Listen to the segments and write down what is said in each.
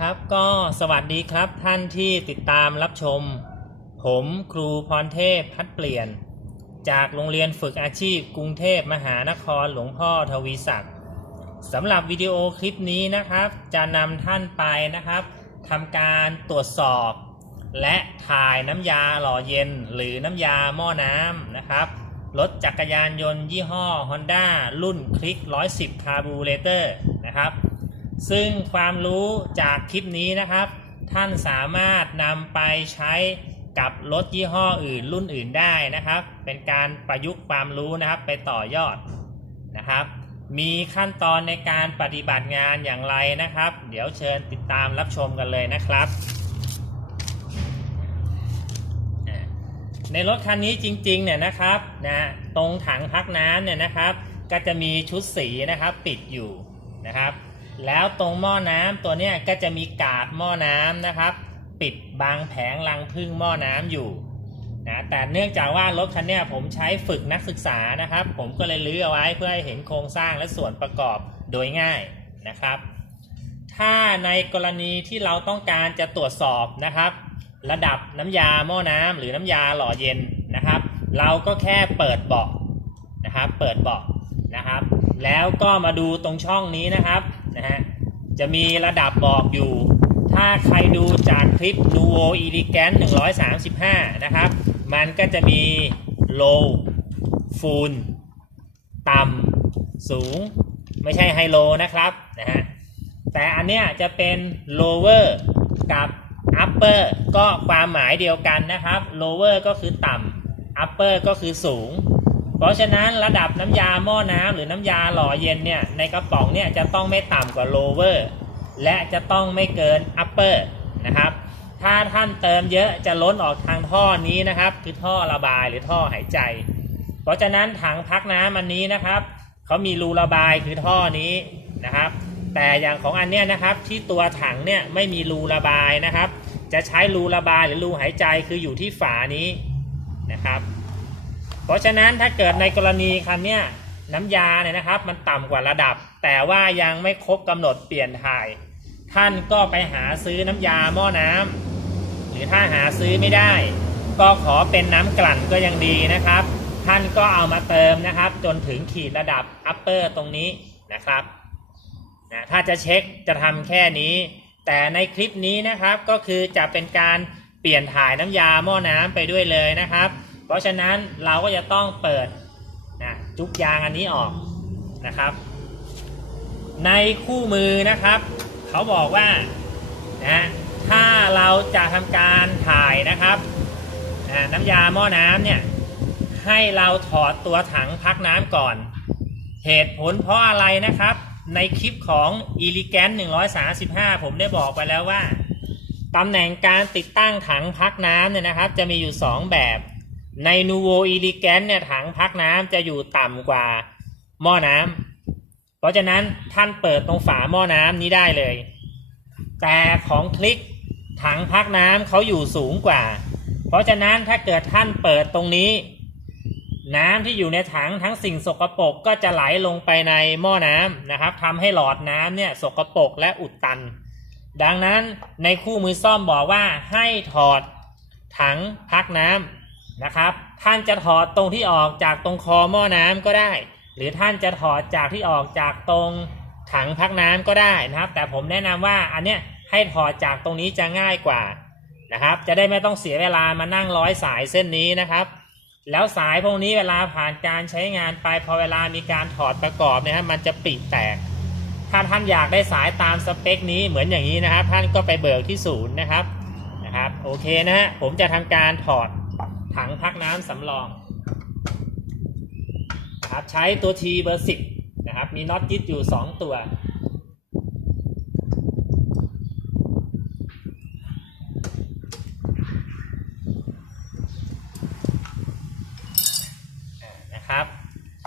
ครับก็สวัสดีครับท่านที่ติดตามรับชม ผมครูพรเทพพัดเปลี่ยน จากโรงเรียนฝึกอาชีพกรุงเทพมหานครหลวงพ่อทวีศักดิ์สำหรับวิดีโอคลิปนี้นะครับ จะนำท่านไปนะครับทำการตรวจสอบ และถ่ายน้ำยาหล่อเย็น หรือน้ำยาหม้อน้ำนะครับรถจักรยานยนต์ยี่ห้อ Honda รุ่นคลิก 110 คาร์บูเรเตอร์นะครับ ซึ่งความรู้จากคลิปนี้นะครับ ท่านสามารถนำไปใช้กับรถยี่ห้ออื่นรุ่นอื่นได้นะครับ เป็นการประยุกต์ความรู้นะครับไปต่อยอดนะครับ มีขั้นตอนในการปฏิบัติงานอย่างไรนะครับ เดี๋ยวเชิญติดตามรับชมกันเลยนะครับ ในรถคันนี้จริงๆเนี่ยนะครับนะตรงถังพักน้ำเนี่ยนะครับ ก็จะมีชุดสีนะครับปิดอยู่นะครับ แล้วตรงหม้อน้ำตัวเนี้ยก็จะมีกาดหม้อน้ำนะครับ ปิดบังแผงรังพึ่งหม้อน้ำอยู่นะแต่เนื่องจากว่ารถคันเนี้ยผมใช้ฝึกนักศึกษานะครับ ผมก็เลยลื้อเอาไว้เพื่อให้เห็นโครงสร้างและส่วนประกอบโดยง่ายนะครับ ถ้าในกรณีที่เราต้องการจะตรวจสอบนะครับ ระดับน้ำยาหม้อน้ำหรือน้ำยาหล่อเย็นนะครับ เราก็แค่เปิดเบาะนะครับ เปิดเบาะนะครับ แล้วก็มาดูตรงช่องนี้นะครับ นะฮะ จะมีระดับบอกอยู่ ถ้าใครดูจากคลิป Nuo Elegant 135 นะครับ มันก็จะมี low full ต่ำสูง ไม่ใช่ไฮโลนะครับนะฮะ แต่อันเนี้ยจะเป็น lower กับ upper ก็ความหมายเดียวกันนะครับ lower ก็คือต่ำ upper ก็คือสูง ราะฉะนั้นระดับน้ำยาหม้อน้ำหรือน้ำยาหล่อเย็นเนี่ยในกระป๋องเนี่ยจะต้องไม่ต่ำกว่า lower และจะต้องไม่เกิน upper นะครับ ถ้าท่านเติมเยอะจะล้นออกทางท่อนี้นะครับ คือท่อระบายหรือท่อหายใจ เพราะฉะนั้นถังพักน้ำอันนี้นะครับเขามีรูระบายคือท่อนี้นะครับ แต่อย่างของอันเนี้ยนะครับที่ตัวถังเนี่ยไม่มีรูระบายนะครับ จะใช้รูระบายหรือรูหายใจคืออยู่ที่ฝานี้นะครับ เพราะฉะนั้นถ้าเกิดในกรณีคันเนี้ยน้ำยาเนี่ยนะครับ มันต่ำกว่าระดับ แต่ว่ายังไม่ครบกำหนดเปลี่ยนถ่าย ท่านก็ไปหาซื้อน้ำยาหม้อน้ำหรือถ้าหาซื้อไม่ได้ ก็ขอเป็นน้ำกลั่นก็ยังดีนะครับ ท่านก็เอามาเติมนะครับ จนถึงขีดระดับ upper ตรงนี้นะครับนะถ้าจะเช็คจะทำแค่นี้ แต่ในคลิปนี้นะครับก็คือจะเป็นการเปลี่ยนถ่ายน้ำยาหม้อน้ำไปด้วยเลยนะครับ เพราะฉะนั้นเราก็จะต้องเปิดนะจุกยางอันนี้ออกนะครับ ในคู่มือนะครับ เขาบอกว่านะถ้าเราจะทำการถ่ายนะครับนะน้ำยาหม้อน้ำเนี่ยให้เราถอดตัวถังพักน้ำก่อน เหตุผลเพราะอะไรนะครับ ในคลิปของ e l e g a n t 135 ผมได้บอกไปแล้วว่าตำแหน่งการติดตั้งถังพักน้ำเนี่ยนะครับ จะมีอยู่ 2 แบบ ใน Nuvo e l e g a n t เนี่ยถังพักน้ำจะอยู่ต่ำกว่าหม้อน้ำเพราะฉะนั้นท่านเปิดตรงฝาหม้อน้ำนี้ได้เลย แต่ของคลิกถังพักน้ำเขาอยู่สูงกว่า เพราะฉะนั้นถ้าเกิดท่านเปิดตรงนี้ น้ำที่อยู่ในถังทั้งสิ่งสกปรกก็จะไหลลงไปในหม้อน้ำนะครับทำให้หลอดน้ำเนี่ยสกปรกและอุดตัน ดังนั้นในคู่มือซ่อมบอกว่าให้ถอดถังพักน้ำ นะครับ ท่านจะถอดตรงที่ออกจากตรงคอหม้อน้ำก็ได้ หรือท่านจะถอดจากที่ออกจากตรงถังพักน้ำก็ได้นะครับ แต่ผมแนะนำว่าอันเนี้ยให้ถอดจากตรงนี้จะง่ายกว่านะครับ จะได้ไม่ต้องเสียเวลามานั่งร้อยสายเส้นนี้นะครับ แล้วสายพวกนี้เวลาผ่านการใช้งานไปพอเวลามีการถอดประกอบเนะฮะมันจะปริแตก ถ้าท่านอยากได้สายตามสเปคนี้เหมือนอย่างนี้นะครับ ท่านก็ไปเบิกที่ศูนย์นะครับนะครับ โอเคนะฮะผมจะทำการถอด ถังพักน้ำสำรองนะครับใช้ตัว T เบอร์สิบนะครับ มีน็อตยึดอยู่ 2 ตัว นะครับ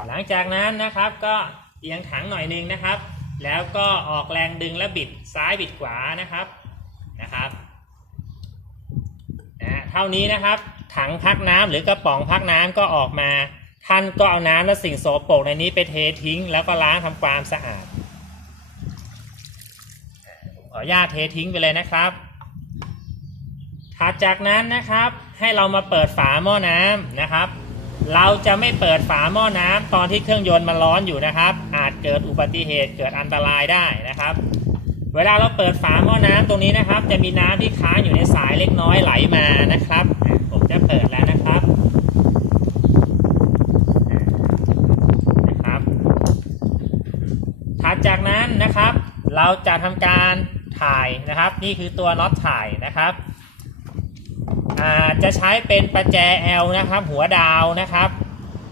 หลังจากนั้นนะครับก็เอียงถังหน่อยนึงนะครับ แล้วก็ออกแรงดึงและบิดซ้ายบิดขวานะครับนะครับนะเท่านี้นะครับ ถังพักน้ำหรือกระป๋องพักน้ำก็ออกมา ท่านก็เอาน้ำและสิ่งโสโปรกในนี้ไปเททิ้ง แล้วก็ล้างทำความสะอาดผมขออนุญาตเททิ้งไปเลยนะครับถัดจากนั้นนะครับให้เรามาเปิดฝาหม้อน้ำนะครับ เราจะไม่เปิดฝาหม้อน้ำตอนที่เครื่องยนต์มันร้อนอยู่นะครับ อาจเกิดอุบัติเหตุเกิดอันตรายได้นะครับ เวลาเราเปิดฝาหม้อน้ำตรงนี้นะครับ จะมีน้ำที่ค้างอยู่ในสายเล็กน้อยไหลมานะครับ จะเปิดแล้วนะครับนะครับ ถัดจากนั้นนะครับ เราจะทำการถ่ายนะครับ นี่คือตัวน็อตถ่ายนะครับจะใช้เป็นประแจ L นะครับ หัวดาวนะครับ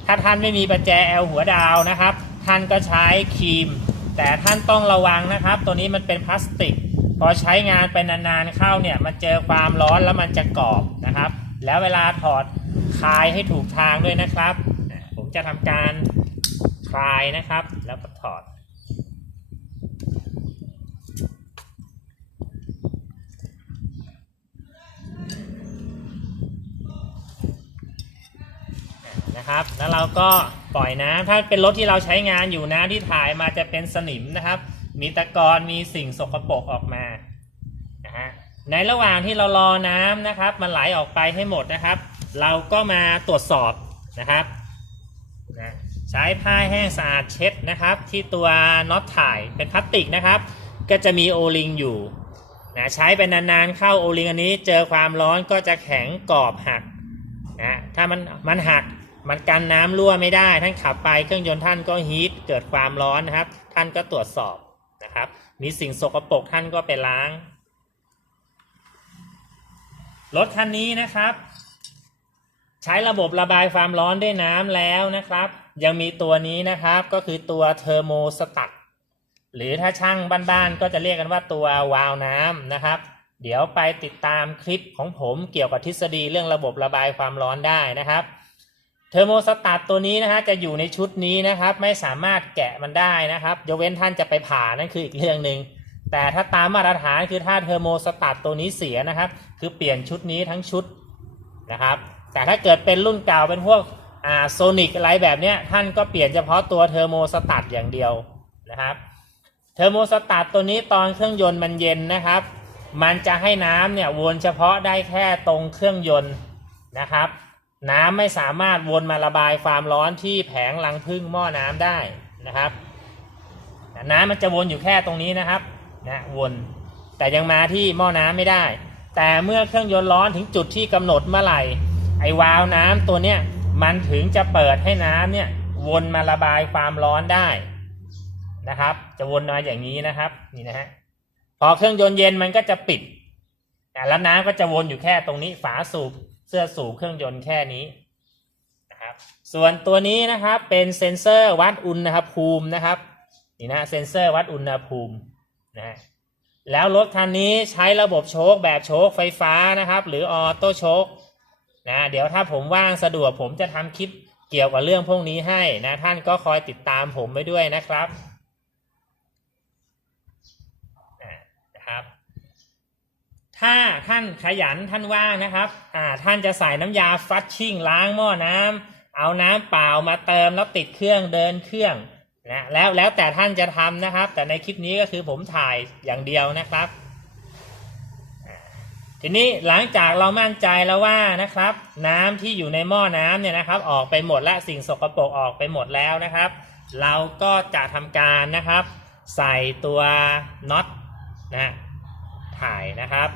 ถ้าท่านไม่มีประแจ L หัวดาวนะครับ ท่านก็ใช้ครีม แต่ท่านต้องระวังนะครับ ตัวนี้มันเป็นพลาสติก พอใช้งานไปนานๆเข้าเนี่ย มันเจอความร้อนแล้วมันจะกรอบนะครับ แล้วเวลาถอดคลายให้ถูกทางด้วยนะครับอะผมจะทำการคลายนะครับ แล้วก็ถอด นะครับ แล้วเราก็ปล่อยน้ำถ้าเป็นรถที่เราใช้งานอยู่น้ำที่ถ่ายมาจะเป็นสนิมนะครับ มีตะกอนมีสิ่งสกปรกออกมานะฮะ ในระหว่างที่เรารอน้ำนะครับ มันไหลออกไปให้หมดนะครับ เราก็มาตรวจสอบนะครับนะใช้ผ้าแห้งสะอาดเช็ดนะครับ ที่ตัวน็อตถ่ายเป็นพลาสติกนะครับ ก็จะมีโอลิงอยู่นะใช้ไปนานๆเข้าโอลิงอันนี้ เจอความร้อนก็จะแข็งกรอบหักนะถ้ามันมันหักมันกันน้ำรั่วไม่ได้ท่านขับไปเครื่องยนต์ท่านก็ฮีทเกิดความร้อนนะครับ ท่านก็ตรวจสอบนะครับ มีสิ่งสกปรกท่านก็ไปล้าง รถคันนี้นะครับ ใช้ระบบระบายความร้อนด้วยน้ำแล้วนะครับ ยังมีตัวนี้นะครับก็คือตัวเทอร์โมสตัตหรือถ้าช่างบ้านๆก็จะเรียกกันว่าตัววาล์วน้ำนะครับ เดี๋ยวไปติดตามคลิปของผมเกี่ยวกับทฤษฎีเรื่องระบบระบายความร้อนได้นะครับเทอร์โมสตัตตัวนี้นะฮะจะอยู่ในชุดนี้นะครับ ไม่สามารถแกะมันได้นะครับ ยกเว้นท่านจะไปผ่านั่นคืออีกเรื่องหนึ่ง แต่ถ้าตามมาตรฐานคือถ้าเทอร์โมสตัตตัวนี้เสียนะครับ คือเปลี่ยนชุดนี้ทั้งชุดนะครับ แต่ถ้าเกิดเป็นรุ่นเก่าเป็นพวกอ่าโซนิกอะไรแบบเนี้ยท่านก็เปลี่ยนเฉพาะตัวเทอร์โมสตัตอย่างเดียวนะครับเทอร์โมสตัตตัวนี้ตอนเครื่องยนต์มันเย็นนะครับ มันจะให้น้ำเนี่ยวนเฉพาะได้แค่ตรงเครื่องยนต์นะครับ น้ำไม่สามารถวนมาระบายความร้อนที่แผงรังพึ่งหม้อน้ำได้นะครับน้ำมันจะวนอยู่แค่ตรงนี้นะครับ นะวน แต่ยังมาที่หม้อน้ำไม่ได้ แต่เมื่อเครื่องยนต์ร้อนถึงจุดที่กำหนดเมื่อไหร่ ไอ้วาล์วน้ำตัวเนี้ยมันถึงจะเปิดให้น้ำเนี่ยวนมาระบายความร้อนได้นะครับ จะวนมาอย่างนี้นะครับนี่นะฮะพอเครื่องยนต์เย็นมันก็จะปิดอะแล้วน้ำก็จะวนอยู่แค่ตรงนี้ฝาสูบเสื้อสูบเครื่องยนต์แค่นี้นะครับ ส่วนตัวนี้นะครับเป็นเซ็นเซอร์วัดอุณหภูมินะครับนี่นะเซ็นเซอร์วัดอุณหภูมิ นะแล้วรถคันนี้ใช้ระบบโชคแบบโชคไฟฟ้านะครับ หรือออโต้โชคนะเดี๋ยวถ้าผมว่างสะดวกผมจะทำคลิปเกี่ยวกับเรื่องพวกนี้ให้นะท่านก็คอยติดตามผมไว้ด้วยนะครับนะครับ ถ้าท่านขยันท่านว่างนะครับอ่าท่านจะใส่น้ำยาฟัชชิ่งล้างหม้อน้ำเอาน้ำเปล่ามาเติมแล้วติดเครื่องเดินเครื่อง นะแล้วแล้วแต่ท่านจะทำนะครับ แต่ในคลิปนี้ก็คือผมถ่ายอย่างเดียวนะครับ ทีนี้หลังจากเรามั่นใจแล้วว่านะครับ น้ำที่อยู่ในหม้อน้ำเนี่ยนะครับ ออกไปหมดและสิ่งสกปรกออกไปหมดแล้วนะครับ เราก็จะทำการนะครับ ใส่ตัวน็อตนะถ่ายนะครับ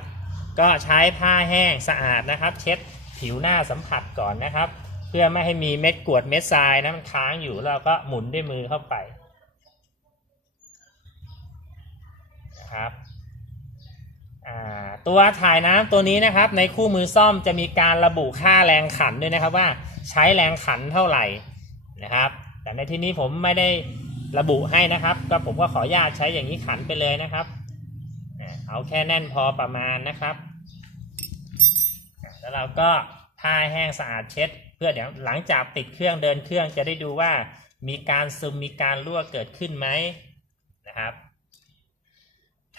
ก็ใช้ผ้าแห้งสะอาดนะครับ เช็ดผิวหน้าสัมผัสก่อนนะครับ เพื่อไม่ให้มีเม็ดกวดเม็ดทรายนะมันค้างอยู่แล้วเราก็หมุนด้วยมือเข้าไปนะครับตัวถ่ายน้ำตัวนี้นะครับในคู่มือซ่อมจะมีการระบุค่าแรงขันด้วยนะครับว่าใช้แรงขันเท่าไหร่นะครับ แต่ในที่นี้ผมไม่ได้ระบุให้นะครับ ก็ผมก็ขออนุญาตใช้อย่างนี้ขันไปเลยนะครับ เอาแค่แน่นพอประมาณนะครับ แล้วเราก็ผ้าแห้งสะอาดเช็ด เพื่อเดี๋ยวหลังจากติดเครื่องเดินเครื่องจะได้ดูว่ามีการซึมมีการรั่วเกิดขึ้นไหมนะครับ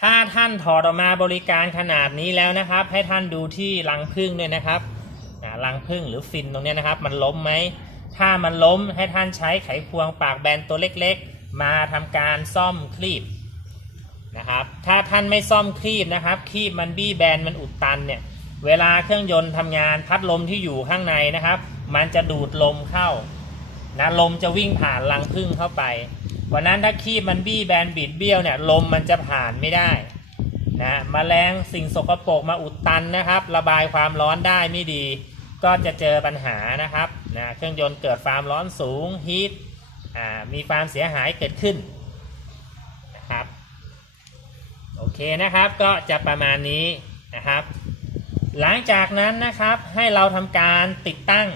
ถ้าท่านถอดออกมาบริการขนาดนี้แล้วนะครับ ให้ท่านดูที่รังพึ่งด้วยนะครับรังพึ่งหรือฟินตรงนี้นะครับ มันล้มไหมถ้ามันล้มให้ท่านใช้ไขควงปากแบนตัวเล็กๆ มาทำการซ่อมคลีบนะครับ ถ้าท่านไม่ซ่อมครีบนะครับครีบมันบี้แบนมันอุดตันเนี่ยเวลาเครื่องยนต์ทำงานพัดลมที่อยู่ข้างในนะครับ มันจะดูดลมเข้านะลมจะวิ่งผ่านรังพึ่งเข้าไปวันนั้นถ้าคีบมันบี้แบนบิดเบี้ยวเนี่ยลมมันจะผ่านไม่ได้นะมแมลงสิ่งสกปรกมาอุดตันนะครับ ระบายความร้อนได้ไม่ดี ก็จะเจอปัญหานะครับนะเครื่องยนต์เกิดความร้อนสูงฮีทอ่ามีความเสียหายเกิดขึ้นนะครับโอเคนะครับก็จะประมาณนี้นะครับ หลังจากนั้นนะครับให้เราทำการติดตั้ง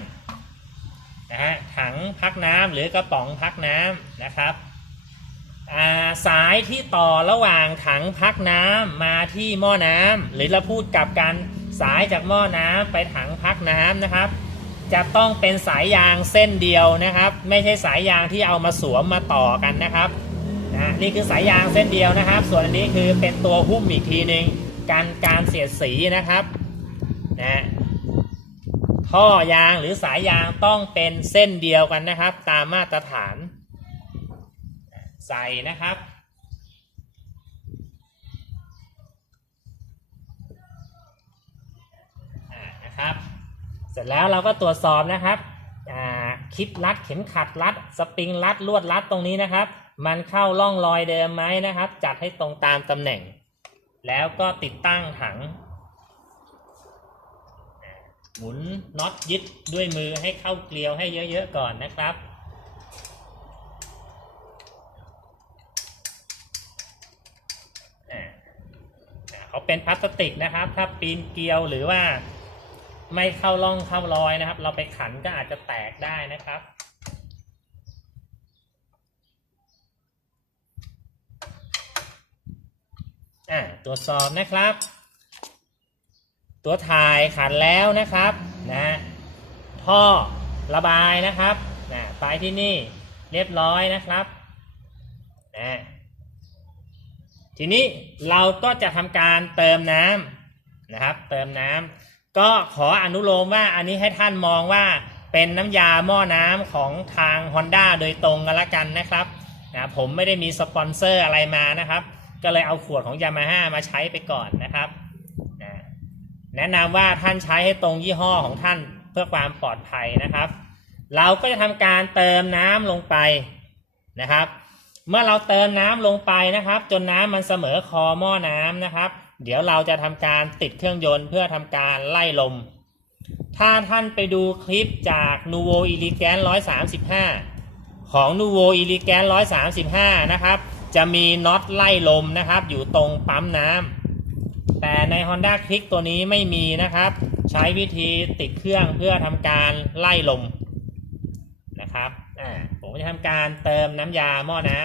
นะฮะถังพักน้ำหรือกระป๋องพักน้ำนะครับาสายที่ต่อระหว่างถังพักน้ำมาที่หม้อน้ำหรือเราพูดกลับกันสายจากหม้อน้ำไปถังพักน้ำนะครับ จะต้องเป็นสายยางเส้นเดียวนะครับ ไม่ใช่สายยางที่เอามาสวมมาต่อกันนะครับนะนี่คือสายยางเส้นเดียวนะครับ ส่วนอันนี้คือเป็นตัวหุ้มอีกทีหนึ่งการการเสียดสีนะครับนะ ท่อยางหรือสายยางต้องเป็นเส้นเดียวกันนะครับ ตามมาตรฐาน ใส่นะครับ นะครับ เสร็จแล้วเราก็ตรวจสอบนะครับคลิปรัดเข็มขัดรัด สปริงรัดลวดรัดตรงนี้นะครับ มันเข้าร่องรอยเดิมไหมนะครับ จัดให้ตรงตามตำแหน่ง แล้วก็ติดตั้งถัง หมุนน็อตยึดด้วยมือให้เข้าเกลียวให้เยอะๆก่อนนะครับ เขาเป็นพลาสติกนะครับ ถ้าปีนเกลียวหรือว่าไม่เข้าร่องเข้ารอยนะครับ เราไปขันก็อาจจะแตกได้นะครับอ่าตรวจสอบนะครับ ตัวถ่ายขันแล้วนะครับนะท่อระบายนะครับนะไปที่นี่เรียบร้อยนะครับนะทีนี้เราก็จะทำการเติมน้ำนะครับ เติมน้ำก็ขออนุโลมว่าอันนี้ให้ท่านมองว่าเป็นน้ำยาหม้อน้ำของทาง Honda โดยตรงกันละกันนะครับนะผมไม่ได้มีสปอนเซอร์อะไรมานะครับ ก็เลยเอาขวดของ Yamaha มาใช้ไปก่อนนะครับ แนะนำว่าท่านใช้ให้ตรงยี่ห้อของท่านเพื่อความปลอดภัยนะครับ เราก็จะทำการเติมน้ำลงไปนะครับ เมื่อเราเติมน้ำลงไปนะครับ จนน้ำมันเสมอคอหม้อน้ำนะครับ เดี๋ยวเราจะทำการติดเครื่องยนต์เพื่อทำการไล่ลม ถ้าท่านไปดูคลิปจาก Nuvo e l e g a n 135 ของ Nuvo e l e g a n 135 นะครับ จะมีน็อตไล่ลมนะครับ อยู่ตรงปั๊มน้ำ แต่ใน Honda Click ตัวนี้ไม่มีนะครับ ใช้วิธีติดเครื่องเพื่อทำการไล่ลมนะครับผมจะทำการเติมน้ำยาหม้อน้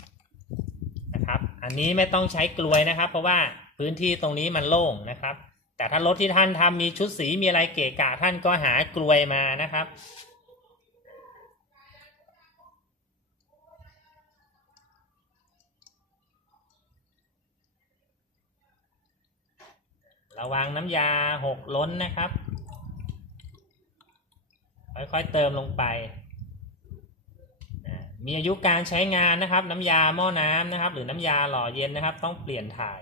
ำนะครับ อันนี้ไม่ต้องใช้กลวยนะครับ เพราะว่าพื้นที่ตรงนี้มันโล่งนะครับ แต่ถ้ารถที่ท่านทำมีชุดสีมีอะไรเกะกะท่านก็หากลวยมานะครับ ระวังน้ำยาหกล้นนะครับ ค่อยๆเติมลงไปมีอายุการใช้งานนะครับ น้ำยาหม้อน้ำนะครับ หรือน้ำยาหล่อเย็นนะครับ ต้องเปลี่ยนถ่าย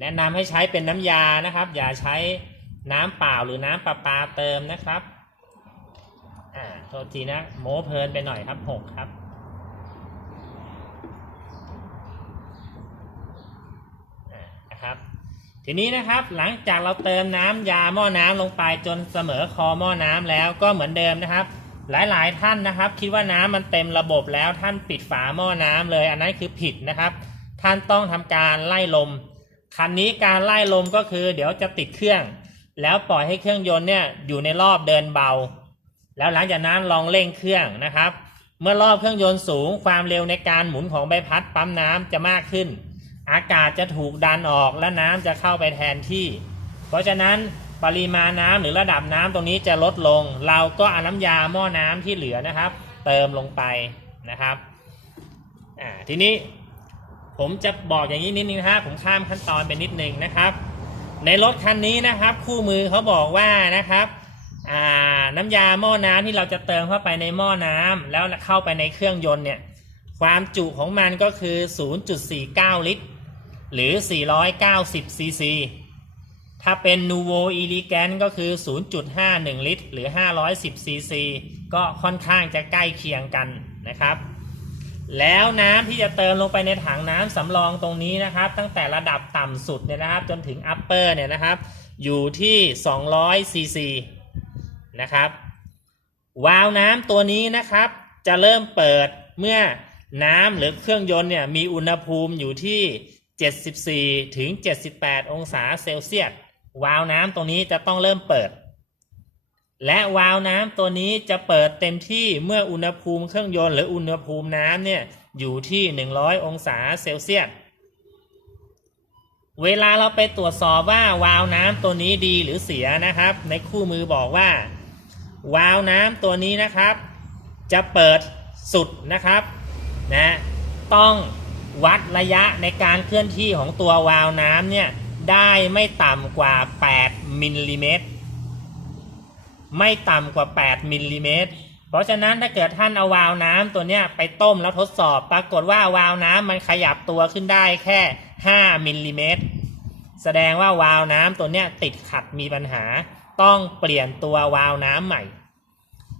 แนะนำให้ใช้เป็นน้ำยานะครับ อย่าใช้น้ำเปล่าหรือน้ำประปาเติมนะครับอ่าโทษทีนะโม้เพลินไปหน่อยครับหกครับ อ่านะครับ ทีนี้นะครับหลังจากเราเติมน้ำยาหม้อน้ำลงไปจนเสมอคอหม้อน้ำแล้วก็เหมือนเดิมนะครับ หลายๆท่านนะครับ คิดว่าน้ำมันเต็มระบบแล้วท่านปิดฝาหม้อน้ำเลย อันนั้นคือผิดนะครับ ท่านต้องทำการไล่ลมคันนี้การไล่ลมก็คือ เดี๋ยวจะติดเครื่อง แล้วปล่อยให้เครื่องยนต์เนี่ยอยู่ในรอบเดินเบา แล้วหลังจากนั้นลองเร่งเครื่องนะครับ เมื่อรอบเครื่องยนต์สูงความเร็วในการหมุนของใบพัดปั๊มน้ำจะมากขึ้น อากาศจะถูกดันออกและน้ำจะเข้าไปแทนที่ เพราะฉะนั้นปริมาณน้ำหรือระดับน้ำตรงนี้จะลดลง เราก็เอาน้ำยาหม้อน้ำที่เหลือนะครับ เติมลงไปนะครับอ่าทีนี้ผมจะบอกอย่างนี้นิดนึงนะครับผมข้ามขั้นตอนไปนิดนึงนะครับ ในรถคันนี้นะครับ คู่มือเขาบอกว่านะครับน้ำยาหม้อน้ำที่เราจะเติมเข้าไปในหม้อน้ำแล้วเข้าไปในเครื่องยนต์เนี่ยความจุของมันก็คือ 0.49 ลิตร หรือ 490 ซีซี ถ้าเป็น Nuvo Elegant ก็คือ 0.51 ลิตร หรือ 510 ซีซี ก็ค่อนข้างจะใกล้เคียงกันนะครับ แล้วน้ำที่จะเติมลงไปในถังน้ำสำรองตรงนี้นะครับ ตั้งแต่ระดับต่ำสุดเนี่ยนะครับ จนถึง upper เนี่ยนะครับ อยู่ที่ 200 ซีซี นะครับ วาล์วน้ำตัวนี้นะครับ จะเริ่มเปิดเมื่อน้ำหรือเครื่องยนต์เนี่ยมีอุณหภูมิอยู่ที่ 74 ถึง 78 องศาเซลเซียส วาล์วน้ำตรงนี้จะต้องเริ่มเปิด และวาล์วน้ำตัวนี้จะเปิดเต็มที่เมื่ออุณหภูมิเครื่องยนต์หรืออุณหภูมิน้ำเนี่ยอยู่ที่ 100 องศาเซลเซียส เวลาเราไปตรวจสอบว่าวาล์วน้ำตัวนี้ดีหรือเสียนะครับ ในคู่มือบอกว่า วาล์วน้ำตัวนี้นะครับ จะเปิดสุดนะครับนะต้อง วัดระยะในการเคลื่อนที่ของตัววาล์วน้ำเนี่ยได้ไม่ต่ำกว่า 8 มิลลิเมตร ไม่ต่ำกว่า 8 มิลลิเมตร เพราะฉะนั้นถ้าเกิดท่านเอาวาล์วน้ำตัวเนี้ยไปต้มแล้วทดสอบ ปรากฏว่าวาล์วน้ำมันขยับตัวขึ้นได้แค่ 5 มิลลิเมตร แสดงว่าวาล์วน้ำตัวเนี้ยติดขัดมีปัญหา ต้องเปลี่ยนตัววาล์วน้ำใหม่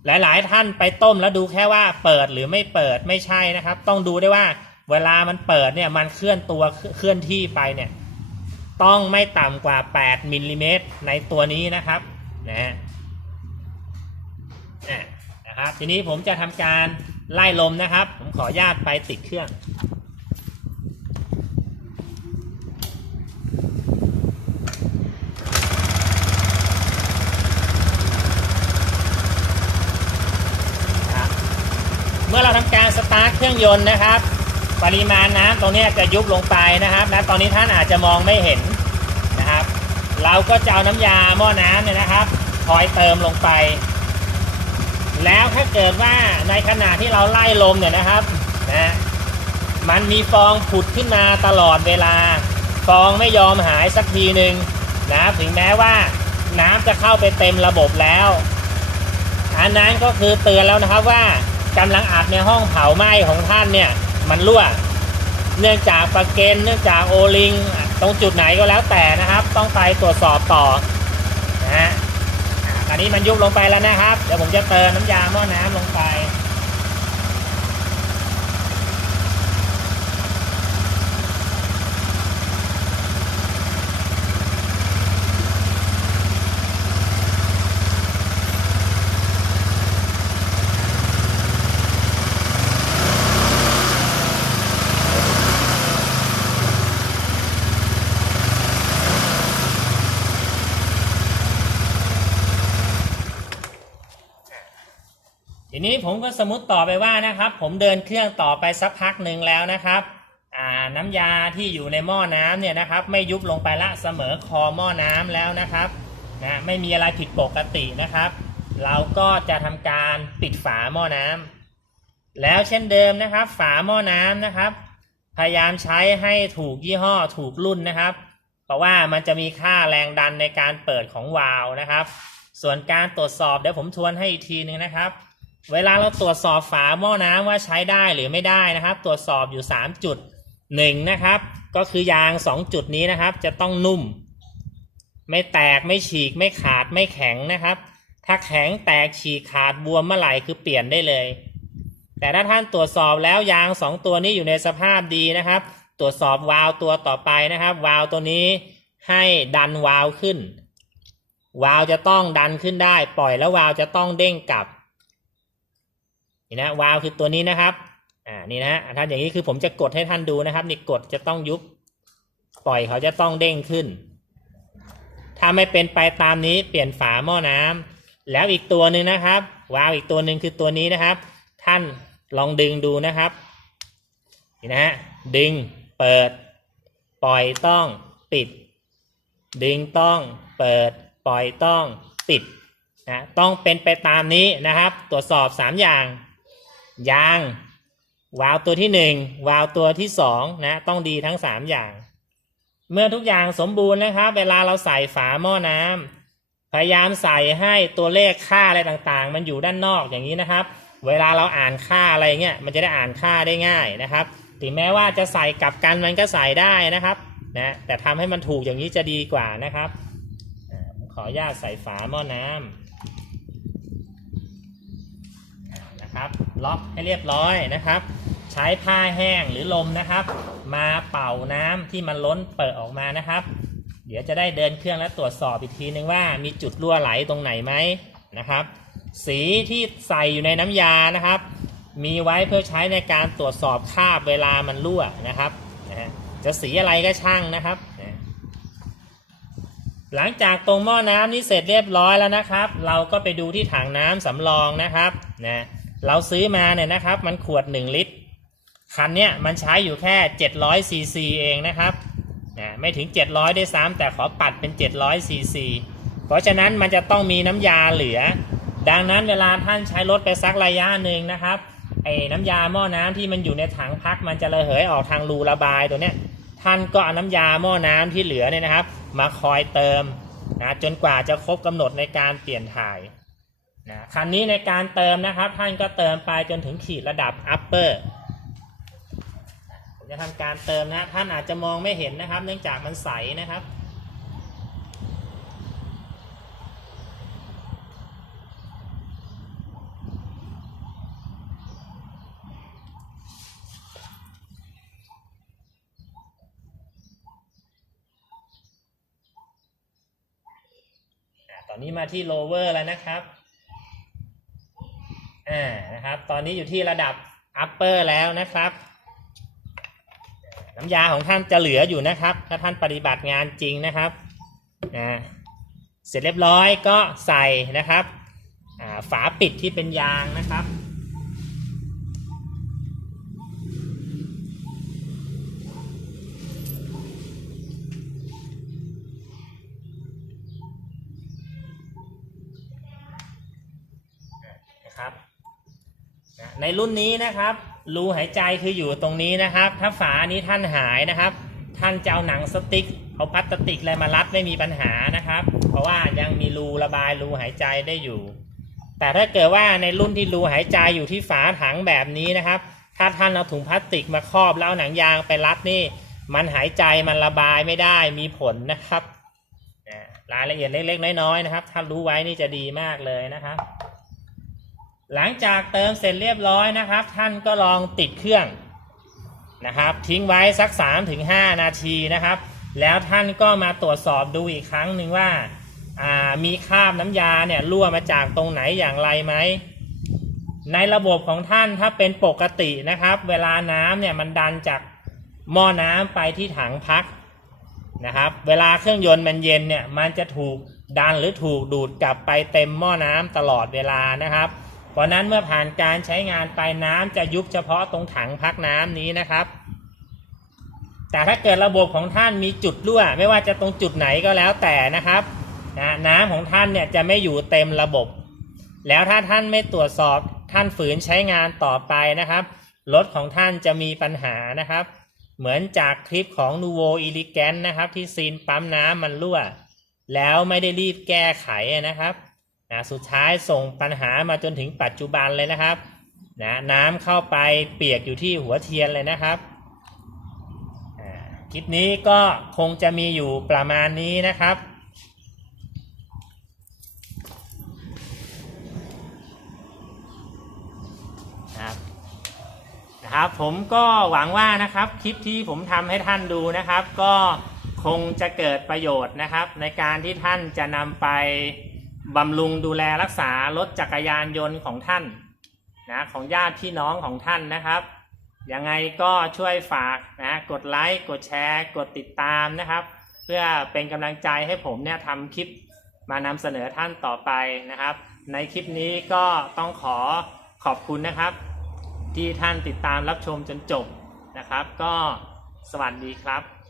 หลาย ๆ ท่านไปต้มแล้วดูแค่ว่าเปิดหรือไม่เปิดไม่ใช่นะครับ ต้องดูได้ว่า เวลามันเปิดเนี่ยมันเคลื่อนตัวเคลื่อนที่ไปเนี่ยต้องไม่ต่ำกว่า 8มิลลิเมตรในตัวนี้นะครับนะฮะอ่นะครับทีนี้ผมจะทำการไล่ลมนะครับ ผมขออนุญาตไปติดเครื่องเมื่อเราทำการสตาร์ทเครื่องยนต์นะครับ ปริมาณน้ำตรงนี้จะยุบลงไปนะครับและตอนนี้ท่านอาจจะมองไม่เห็นนะครับ เราก็จะเอาน้ำยาหม้อน้ำเนี่ยนะครับคอยเติมลงไป แล้วถ้าเกิดว่าในขณะที่เราไล่ลมเนี่ยนะครับนะมันมีฟองผุดขึ้นมาตลอดเวลา ฟองไม่ยอมหายสักทีหนึ่งนะถึงแม้ว่าน้ำจะเข้าไปเต็มระบบแล้ว อันนั้นก็คือเตือนแล้วนะครับว่ากำลังอัดในห้องเผาไหม้ของท่านเนี่ย มันรั่ว เนื่องจากประเกนเนื่องจากโอลิง ตรงจุดไหนก็แล้วแต่นะครับ ต้องไปตรวจสอบต่อนะฮะอะตอนนี้มันยุบลงไปแล้วนะครับ เดี๋ยวผมจะเติมน้ำยาหม้อน้ำลงไป ที นี้ผมก็สมมติต่อไปว่านะครับ ผมเดินเครื่องต่อไปสักพักหนึ่งแล้วนะครับน้ำยาที่อยู่ในหม้อน้ำเนี่ยนะครับ ไม่ยุบลงไปละเสมอคอหม้อน้ำแล้วนะครับนะไม่มีอะไรผิดปกตินะครับ เราก็จะทำการปิดฝาหม้อน้ำแล้วเช่นเดิมนะครับ ฝาหม้อน้ำนะครับ พยายามใช้ให้ถูกยี่ห้อถูกรุ่นนะครับ เพราะว่ามันจะมีค่าแรงดันในการเปิดของวาล์วนะครับ ส่วนการตรวจสอบเดี๋ยวผมทวนให้อีกทีหนึงนะครับ เวลาเราตรวจสอบฝาหม้อน้ำว่าใช้ได้หรือไม่ได้นะครับ ตรวจสอบอยู่ 3 จุด1นะครับ ก็คือยาง 2 จุดนี้นะครับ จะต้องนุ่ม ไม่แตกไม่ฉีกไม่ขาดไม่แข็งนะครับ ถ้าแข็งแตกฉีกขาดบวมเมื่อไหร่คือเปลี่ยนได้เลย แต่ถ้าท่านตรวจสอบแล้วยาง 2 ตัวนี้อยู่ในสภาพดีนะครับ ตรวจสอบวาล์วตัวต่อไปนะครับ วาล์วตัวนี้ให้ดันวาล์วขึ้น วาล์วจะต้องดันขึ้นได้ ปล่อยแล้ววาล์วจะต้องเด้งกลับ นี่นะวาล์วคือตัวนี้นะครับ อ่า นี่นะถ้านอย่างนี้คือผมจะกดให้ท่านดูนะครับ นี่กดจะต้องยุบ ปล่อยเขาจะต้องเด้งขึ้น ถ้าไม่เป็นไปตามนี้เปลี่ยนฝาหม้อน้ำแล้วอีกตัวหนึ่งนะครับ วาล์วอีกตัวหนึ่งคือตัวนี้นะครับ ท่านลองดึงดูนะครับ นี่นะฮะ ดึง เปิด ปล่อยต้องปิด ดึงต้อง เปิด ปล่อยต้องปิดนะ ต้องเป็นไปตามนี้นะครับ ตรวจสอบ 3 อย่าง ยาง วาล์วตัวที่1วาล์วตัวที่2นะต้องดีทั้ง3อย่าง เมื่อทุกอย่างสมบูรณ์นะครับ เวลาเราใส่ฝาหม้อน้ำพยายามใส่ให้ตัวเลขค่าอะไรต่างๆ มันอยู่ด้านนอกอย่างนี้นะครับ เวลาเราอ่านค่าอะไรเงี้ยมันจะได้อ่านค่าได้ง่ายนะครับ ถึงแม้ว่าจะใส่กลับกันมันก็ใส่ได้นะครับนะแต่ทำให้มันถูกอย่างนี้จะดีกว่านะครับผมขออนุญาตใส่ฝาหม้อน้ำ ล็อกให้เรียบร้อยนะครับ ใช้ผ้าแห้งหรือลมนะครับ มาเป่าน้ำที่มันล้นเปิดออกมานะครับ เดี๋ยวจะได้เดินเครื่องและตรวจสอบอีกทีนึงว่ามีจุดรั่วไหลตรงไหนไหมนะครับ สีที่ใส่อยู่ในน้ำยานะครับ มีไว้เพื่อใช้ในการตรวจสอบคราบเวลามันรั่วนะครับจะสีอะไรก็ช่างนะครับหลังจากตรงหม้อน้ำนี้เสร็จเรียบร้อยแล้วนะครับ เราก็ไปดูที่ถังน้ำสำรองนะครับนะ เราซื้อมาเนี่ยนะครับ มันขวด 1 ลิตร คันเนี้ยมันใช้อยู่แค่ 700ซีซีเองนะครับนะไม่ถึง 700ด้วยซ้ำแต่ขอปัดเป็น 700ซีซีเพราะฉะนั้นมันจะต้องมีน้ำยาเหลือ ดังนั้นเวลาท่านใช้รถไปสักระยะหนึ่งนะครับไอ้น้ำยาหม้อน้ำที่มันอยู่ในถังพักมันจะระเหยออกทางรูระบายตัวเนี้ยท่านก็เอาน้ำยาหม้อน้ำที่เหลือเนี่ยนะครับ มาคอยเติมนะจนกว่าจะครบกำหนดในการเปลี่ยนถ่าย นะคันนี้ในการเติมนะครับ ท่านก็เติมไปจนถึงขีดระดับ upper ผมจะทำการเติมนะ ท่านอาจจะมองไม่เห็นนะครับ เนื่องจากมันใสนะครับตอนนี้มาที่ lower แล้วนะครับ อ่านะครับ ตอนนี้อยู่ที่ระดับ upper แล้วนะครับ น้ำยาของท่านจะเหลืออยู่นะครับ ถ้าท่านปฏิบัติงานจริงนะครับนะเสร็จเรียบร้อยก็ใส่นะครับฝาปิดที่เป็นยางนะครับ รุ่นนี้นะครับรูหายใจคืออยู่ตรงนี้นะครับ ถ้าฝานี้ท่านหายนะครับ ท่านจะเอาหนังสติ๊กเอาพลาสติกอะไรมารัดไม่มีปัญหานะครับ เพราะว่ายังมีรูระบายรูหายใจได้อยู่ แต่ถ้าเกิดว่าในรุ่นที่รูหายใจอยู่ที่ฝาถังแบบนี้นะครับ ถ้าท่านเอาถุงพลาสติกมาครอบแล้วเอาหนังยางไปรัดนี่ มันหายใจมันระบายไม่ได้มีผลนะครับรายละเอียดเล็กๆน้อยๆนะครับ ถ้ารู้ไว้นี่จะดีมากเลยนะครับ หลังจากเติมเสร็จเรียบร้อยนะครับ ท่านก็ลองติดเครื่องนะครับ ทิ้งไว้สัก 3-5 นาทีนะครับ แล้วท่านก็มาตรวจสอบดูอีกครั้งหนึ่งว่าามีคราบน้ำยาเนี่ยรั่วมาจากตรงไหนอย่างไรไหมในระบบของท่านถ้าเป็นปกตินะครับ เวลาน้ำเนี่ยมันดันจากหม้อน้ำไปที่ถังพักนะครับ เวลาเครื่องยนต์มันเย็นเนี่ยมันจะถูกดันหรือถูกดูดกลับไปเต็มหม้อน้ำตลอดเวลานะครับ เพราะนั้นเมื่อผ่านการใช้งานไปน้ำจะยุบเฉพาะตรงถังพักน้ำนี้นะครับ แต่ถ้าเกิดระบบของท่านมีจุดรั่ว ไม่ว่าจะตรงจุดไหนก็แล้วแต่นะครับนะน้ำของท่านเนี่ยจะไม่อยู่เต็มระบบ แล้วถ้าท่านไม่ตรวจสอบท่านฝืนใช้งานต่อไปนะครับรถของท่านจะมีปัญหานะครับ เหมือนจากคลิปของ n u v o e l e g a n t นะครับ ที่ซีนปั๊มน้ำมันรั่ว แล้วไม่ได้รีบแก้ไขนะครับ นะสุดท้ายส่งปัญหามาจนถึงปัจจุบันเลยนะครับนะน้ำเข้าไปเปียกอยู่ที่หัวเทียนเลยนะครับคลิปนี้ก็คงจะมีอยู่ประมาณนี้นะครับนะครับนะครับ ผมก็หวังว่านะครับคลิปที่ผมทำให้ท่านดูนะครับ ก็คงจะเกิดประโยชน์นะครับ ในการที่ท่านจะนำไป บำรุงดูแลรักษารถจักรยานยนต์ของท่านนะของญาติพี่น้องของท่านนะครับยังไงก็ช่วยฝากนะกดไลค์กดแชร์ กดติดตามนะครับ เพื่อเป็นกำลังใจให้ผมเนี่ยทำคลิปมานำเสนอท่านต่อไปนะครับ ในคลิปนี้ก็ต้องขอขอบคุณนะครับ ที่ท่านติดตามรับชมจนจบนะครับ ก็สวัสดีครับ